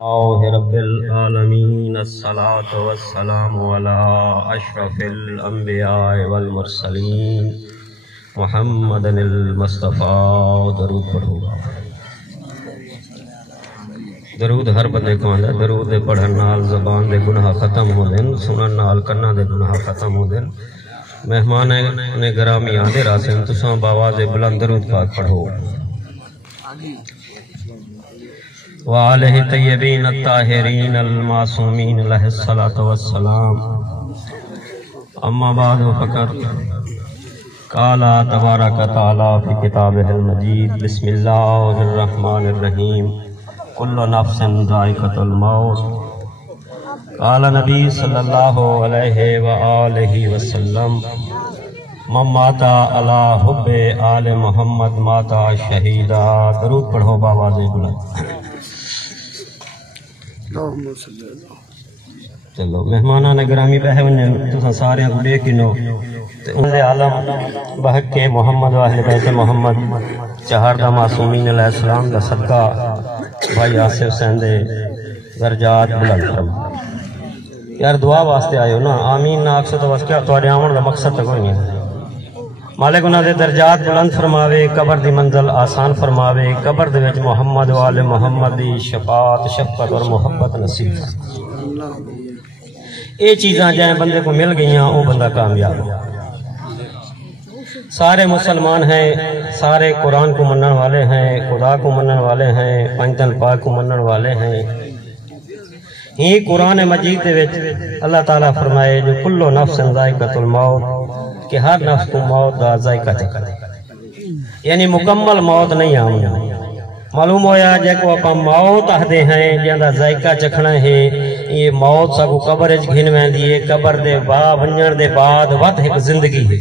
رب العالمین الصلاة والسلام علی اشرف الانبیاء والمرسلین محمد المصطفیٰ۔ درود پڑھو گا۔ درود ہر بندے کو آندا، درود دے پڑھن نال زبان دے گناہ ختم ہو دین، سنن نال کنا دے گناہ ختم ہو دین۔ مہمان نے گرامی آندے راسن، تساں باواز بلند درود پاک پڑھو۔ وآلہ طیبین الطاہرین المعصومین علیہ الصلاۃ والسلام۔ اما بعد فقط قال تبارک تعالی فی کتابہ المجید، بسم اللہ الرحمن الرحیم، کل نفس ذائقۃ الموت۔ قال نبی صلی اللہ علیہ وآلہ وسلم، من مات علی حب آل محمد مات شہیدا۔ درود پڑھو باواز بلند۔ چلو مہمانان گرامی پہ ونجن، تساں سارے کو دیکھنو تے ان دے عالم بحق کے محمد و اہل بیت محمد چہاردہ معصومین علیہ السلام دا صدقہ بھائی آصف حسین دے درجات بلند فرما۔ یار دعا واسطے آئے ہو نا، آمین نہ آکسو تو بس کیا تواڈے آمن دا مقصد تو کوئی نہیں۔ مالک انہاں دے درجات بلند فرماوے، قبر دی منزل آسان فرماوے، قبر دے وچ محمد و آل محمد دی شفاعت شفقت اور محبت نصیب۔ اے چیزاں جائیں بندے کو مل گئیاں، او بندہ کامیاب۔ سارے مسلمان ہیں، سارے قرآن کو منن والے ہیں، خدا کو منن والے ہیں، پنجتن پاک کو منن والے ہیں۔ ہی قرآن مجید دے وچ اللہ تعالیٰ فرمائے جو کلو نفس ذائقۃ الموت، کہ ہر نفس کو موت دا ذائقہ چکھنا، یعنی مکمل موت نہیں آمنا۔ معلوم ہویا جے کو اپا موت آہدے ہیں جہاں ذائقہ چکھنا ہے، یہ موت سا کو قبر اچ گھن میں دیئے، قبر دے ونجن دے بعد ود ایک زندگی ہے۔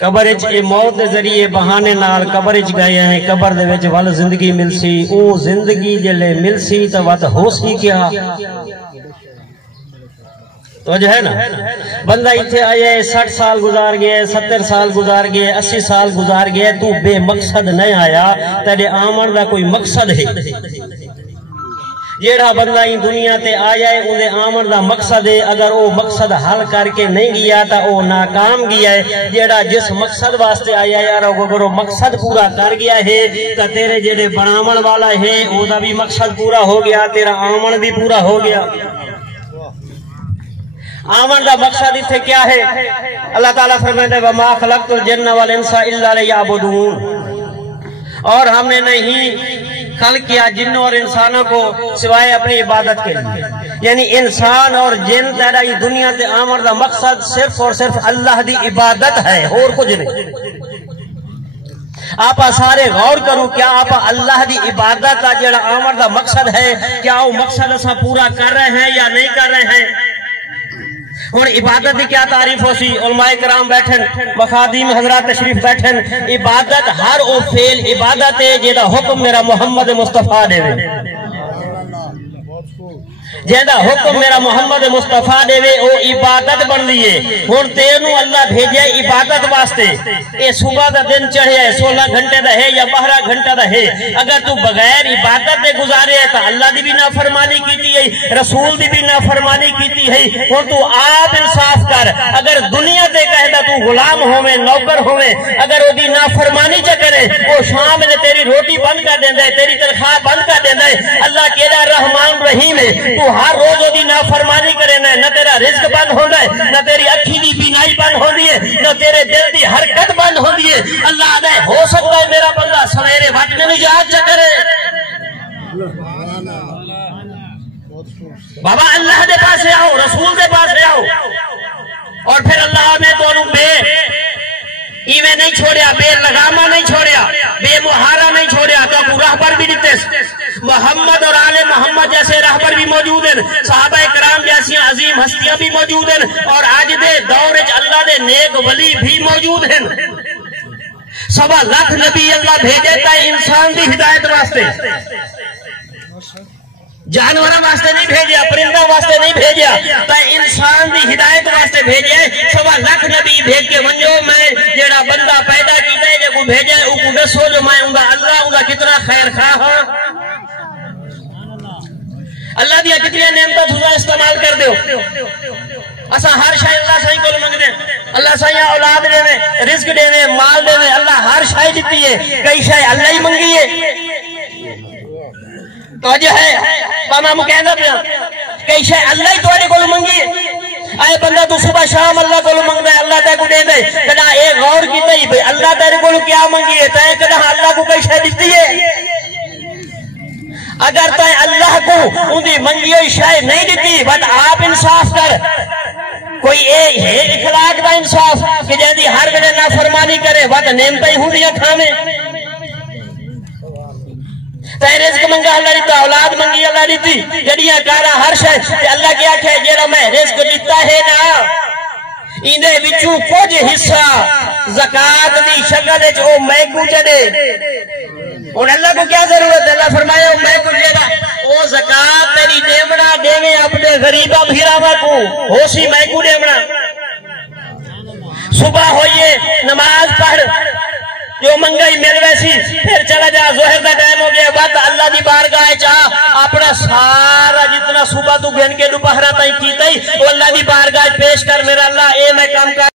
قبر اچ اے موت دے ذریعے بہانے نال قبر اچ گئے ہیں، قبر دے وچ ول زندگی ملسی، او زندگی جلے ملسی تو ود ہو سی کیا تو جو ہے نا، بندہ ایتھے آیا ہے 60 سال گزار گیا، 70 سال گزار گیا، 80 سال گزار گیا، تو بے مقصد نہیں آیا، تیرے آمن دا کوئی مقصد ہے۔ جیڑا بندہ ان دنیا تے آیا ہے انہیں آمن دا مقصد ہے، اگر وہ مقصد حل کر کے نہیں گیا تا وہ ناکام گیا ہے۔ جیڑا جس مقصد واسطے آیا ہے اگر وہ مقصد پورا کر گیا ہے تا تیرے جیڑے بنامن والا ہے وہ دا بھی مقصد پورا ہو گیا، تیرا آمن بھی پورا ہو گیا۔ آمن دا مقصد اتھے کیا ہے؟ اللہ تعالیٰ فرمائے ہیں وَمَا خَلَقْتُ الْجِنَّ وَالْإِنسَ إِلَّا لِيَعْبُدُونَ، اور ہم نے نہیں خلق کیا جنوں اور انسانوں کو سوائے اپنی عبادت کے لیے، یعنی انسان اور جن تیرا یہ دنیا تے آمن دا مقصد صرف اور صرف اللہ دی عبادت ہے اور کچھ نہیں۔ آپا سارے غور کرو، کیا آپا اللہ دی عبادت کا جڑا آمن دا مقصد ہے، کیا وہ مقصد اسا پورا کر رہے ہیں یا نہیں کر رہے ہیں؟ اور عبادت کی کیا تعریف ہو سی؟ علماء کرام بیٹھن، مخادیم حضرات تشریف بیٹھن، عبادت ہر او فعل عبادت ہے جیدہ حکم میرا محمد مصطفیٰ دے وے، جیدہ حکم میرا محمد مصطفیٰ دے وے او عبادت بن دیئے۔ ہون تینوں اللہ بھیجے عبادت واسطے، اے صبح دا دن چڑھے ہے 16 گھنٹے دا ہے یا 12 گھنٹے دا ہے، اگر تو بغیر عبادت دے گزارے ہے تو اللہ دی بھی نافرمانی کیتی ہے، رسول دی بھی نافرمانی کیتی ہے۔ ہون تو آپ انصاف کر، اگر دنیا دے کہدا تو غلام ہوئے نوکر ہوئے، اگر وہ دی نافرمانی چا کرے وہ شام نے تیری روٹی بند کر دیندہ ہے، تیری تنخواہ بند کر دیندہ ہے۔ اللہ کیڑا رحمان رحیم ہے، تو ہر روز وہ دی نافرمانی کرے نہ تیرا رزق بند ہوندہ ہے، نہ تیری اکھی دی بینائی بند ہوندی ہے، نہ تیرے دل دی حرکت بند ہوندی ہے۔ اللہ آدھے ہو سکتا ہے میرا بندہ سویرے وقت میں نجات چا کرے۔ بابا اللہ دے پاسے آؤ، رسول دے پاسے آؤ، اور پھر اللہ میں تو انہوں بے ایویں نہیں چھوڑیا، بے لگامہ نہیں چھوڑیا، بے محارہ نہیں چھوڑیا، تو ابو رہبر بھی دیتے محمد اور آل محمد جیسے رہبر بھی موجود ہیں، صحابہ کرام جیسی عظیم ہستیاں بھی موجود ہیں، اور آج دے دور اللہ دے نیک ولی بھی موجود ہیں۔ 1.25 لاکھ نبی اللہ بھیجے تا انسان دی ہدایت واسطے، جانورہ واسطے نہیں بھیجیا، پرندہ واسطے نہیں بھیجیا، تا انسان دی ہدایت واسطے بھیجیا ہے۔ 1.25 لاکھ نبی بھیج کے ونجو، میں جیڑا بندہ پیدا کیتا ہے جے کو بھیجا ہے او کو دسو جو میں اوندا اللہ اوندا کتنا خیر خواہ ہاں۔ اللہ دیا کتنی نعمت تسا استعمال کر دیو اسا ہر شے اللہ سائیں کو منگنے اللہ سائیں اولاد دے میں رزق دے میں مال دے میں اللہ ہر شے دیتی ہے کئی شے اللہ ہی منگی ہے تو جو ہے ماما مو کہندا پیا کئی شے اللہ ہی تواڈے کول منگی ہے آئے بندہ تو صبح شام اللہ کو منگدا ہے اللہ تے کو دے دے کدا اے غور کیتا ہی بھئی اللہ تیرے کول کیا منگی ہے تے کدا اللہ کو کئی شے دیتی ہے اگر تے اللہ کو اندی منگی ہوئی شے نہیں دیتی بس آپ انصاف کر کوئی اے اخلاق دا انصاف کہ جیندی ہر گڑے نافرمانی کرے بس نعمتیں ہوندیاں کھاویں تے رزق منگا اللہ دیتا اولاد منگی اللہ دیتی جڑیاں کارا ہر شے تے اللہ کیا کہ جڑا میں رزق دیتا ہے نا ایندے وچوں کچھ حصہ زکات دی شکل وچ او میں کو چڑے اور اللہ کو کیا ضرورت ہے اللہ فرمایا میں کو دے گا او زکات تیری دیونا دینے اپنے غریبا بھیراوا کو ہوسی میں کو دیونا صبح ہوئیے نماز پڑھ جو منگائی مل ویسی پھر چلا جا ظہر کا ٹائم ہو گیا بات اللہ دی بارگاہ چاہ اپنا سارا جتنا صبح تو گھن کے دوپہرا تائیں کیتا ہی وہ اللہ دی بارگاہ پیش کر میرا اللہ اے میں کام کر